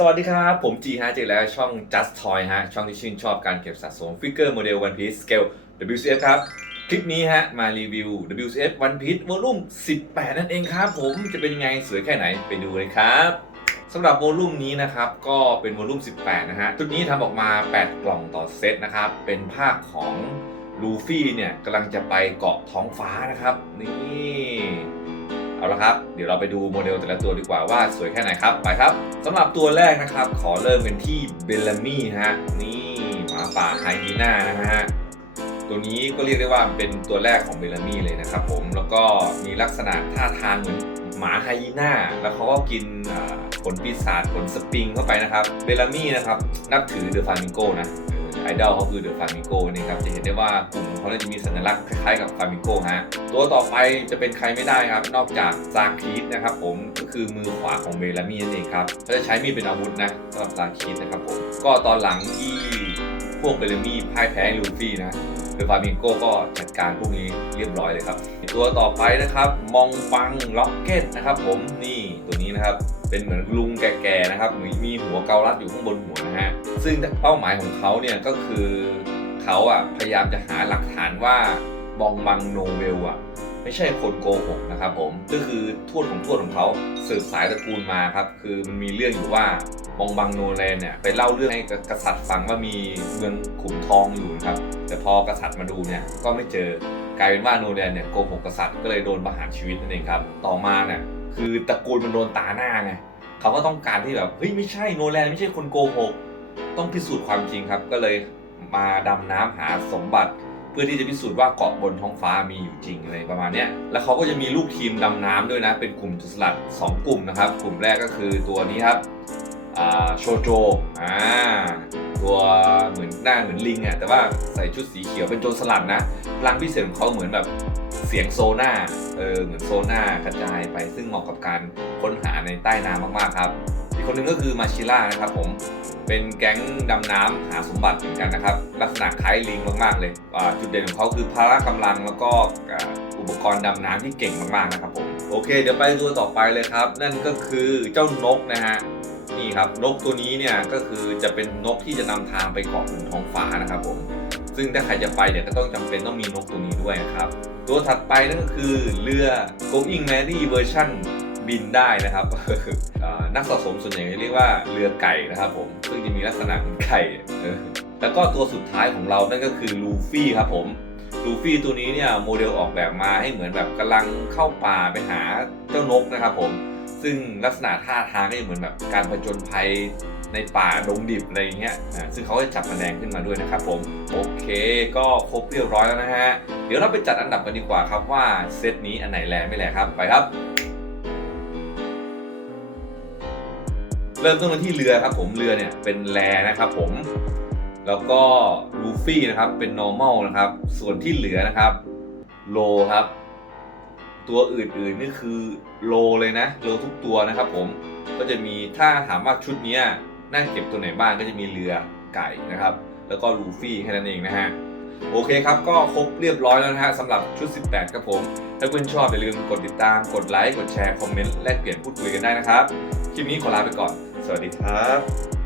สวัสดีครับ ผมจีฮะเจอแล้วช่อง Just Toy ฮะ ช่องที่ชื่นชอบการเก็บสะสมฟิกเกอร์โมเดล One Piece Scale WCF ครับ คลิปนี้ฮะ มารีวิว WCF One Piece Volume 18 นั่นเองครับผมจะเป็นยังไงสวยแค่ไหนไปดูเลยครับสำหรับโวลุ่มนี้นะครับก็เป็นโวลุ่ม 18 นะฮะชุดนี้ทำออกมา 8 กล่องต่อเซตนะครับ เป็นภาคของลูฟี่เนี่ยกำลังจะไปเกาะท้องฟ้านะครับ นี่ เอาละครับ เดี๋ยวเราไปดูโมเดลแต่ละตัวดีกว่าว่าสวยแค่ไหนครับ ไปครับสำหรับตัวแรกนะครับ ขอเริ่มกันที่เบลลามี่ฮะนี่หมาป่าไฮยีน่านะฮะตัวนี้ก็เรียกได้ว่าเป็นตัวแรกของเบลลามี่เลยนะครับผมแล้วก็มีลักษณะท่าทางเหมือนหมาไฮยีน่าแล้วเขาก็กินผลปีศาจผลสปริงเข้าไปนะครับเบลลามี่นะครับนับถือเดอะฟามิงโกนะ ดอลเขาคือเดอะฟามิโกนี่ครับจะเห็นได้ว่ากลุ่มเขาจะมีสัญลักษณ์คล้ายๆกับฟามิโกฮะตัวต่อไปจะเป็นใครไม่ได้ครับ นอกจากซาคีสนะครับผมก็คือมือขวาของเบลามี่นั่นเองครับเขาจะใช้มีดเป็นอาวุธนะสำหรับซาคีสนะครับผมก็ตอนหลังที่พวกเบลามี่พ่ายแพ้ลูฟี่นะเดอะฟามิงโกก็จัดการพวกนี้เรียบร้อยเลยครับ ตัวต่อไปนะครับ มองฟังล็อกเก็ตนะครับผมนี่ตัวนี้นะครับ เป็นเหมือนลุงแก่ๆนะครับมีมีหัวเกาลัดอยู่ข้างบนหัวนะฮะซึ่งเป้าหมายของเขาเนี่ยก็คือเขาอะพยายามจะหาหลักฐานว่าบองบังโนเวลอะไม่ใช่คนโกหกนะครับผมก็คือทวดของทวดของเขาสืบสายตระกูลมาครับ คือมันมีเรื่องอยู่ว่าบองบังโนแลนเนี่ยไปเล่าเรื่องให้กษัตริย์ฟังว่ามีเมืองขุมทองอยู่นะครับ แต่พอกษัตริย์มาดูเนี่ยก็ไม่เจอกลายเป็นว่าโนแลนเนี่ยโกหกกษัตริย์ก็เลยโดนประหารชีวิตนั่นเองครับ ต่อมาเนี่ย คือตระกูลมันโดนตาหน้าไงเขาก็ต้องการที่แบบเฮ้ยไม่ใช่โนแลนไม่ใช่คนโกหกต้องพิสูจน์ความจริงครับ ก็เลยมาดำน้ำหาสมบัติ เพื่อที่จะพิสูจน์ว่าเกาะบนท้องฟ้ามีอยู่จริงอะไรประมาณเนี้ยแล้วเขาก็จะมีลูกทีมดำน้ำด้วยนะ เป็นกลุ่มจุสลัด 2 กลุ่มนะครับ กลุ่มแรกก็คือตัวนี้ครับโชโจอ่าตัวเหมือนหน้าเหมือนลิงอะแต่ว่าใส่ชุดสีเขียวเป็นโจรสลัดนะพลังพิเศษของเขาเหมือนแบบ เสียงโซน่าเออเหมือนโซน่ากระจายไปซึ่งเหมาะกับการค้นหาในใต้น้ำมากๆครับ อีกคนหนึ่งก็คือมาชิล่านะครับผมเป็นแก๊งดำน้ำหาสมบัติเหมือนกันนะครับ ลักษณะคล้ายลิงมากๆเลยจุดเด่นของเขาคือพละกำลังแล้วก็อุปกรณ์ดำน้ำที่เก่งมากๆนะครับผมโอเค เดี๋ยวไปตัวต่อไปเลยครับ นั่นก็คือเจ้านกนะฮะนี่ครับนกตัวนี้เนี่ยก็คือจะเป็นนกที่จะนำทางไปเกาะบนท้องฟ้านะครับผม ซึ่งถ้าใครจะไปเนี่ยก็ต้องจำเป็นต้องมีนกตัวนี้ด้วยนะครับ ตัวถัดไปนั่นก็คือเรือ Going Merry เวอร์ชันบินได้นะครับนักสะสมส่วนใหญ่จะเรียกว่าเรือไก่นะครับผมซึ่งจะมีลักษณะเหมือนไก่แล้วก็ตัวสุดท้ายของเรานั่นก็คือลูฟี่ครับผมลูฟี่ตัวนี้เนี่ยโมเดลออกแบบมาให้เหมือนแบบกำลังเข้าป่าไปหาเจ้านกนะครับผม ซึ่งลักษณะท่าทางก็จะเหมือนแบบการผจญภัยในป่าดงดิบอะไรอย่างเงี้ยอ่าซึ่งเขาจะจับแมลงขึ้นมาด้วยนะครับผม โอเค ก็ครบเรียบร้อยแล้วนะฮะ เดี๋ยวเราไปจัดอันดับกันดีกว่าครับว่าเซตนี้อันไหนแรงไม่แรงครับ ไปครับ เริ่มต้นกันที่เรือครับผมเรือเนี่ยเป็นแรนะครับผม แล้วก็ลูฟี่นะครับเป็น normal นะครับ ส่วนที่เหลือนะครับโลครับ ตัวอื่นๆนี่คือโลเลยนะโลทุกตัวนะครับผมก็จะมีถ้าถามว่าชุดนี้นั่งเก็บตัวไหนบ้างก็จะมีเรือไก่นะครับ แล้วก็ลูฟี่แค่นั้นเองนะฮะโอเคครับก็ครบเรียบร้อยแล้วนะฮะสำหรับชุด 18 ครับผม ถ้าเพื่อนชอบอย่าลืมกดติดตามกดไลค์กดแชร์คอมเมนต์แลกเปลี่ยนพูดคุยกันได้นะครับ คลิปนี้ขอลาไปก่อน สวัสดีครับ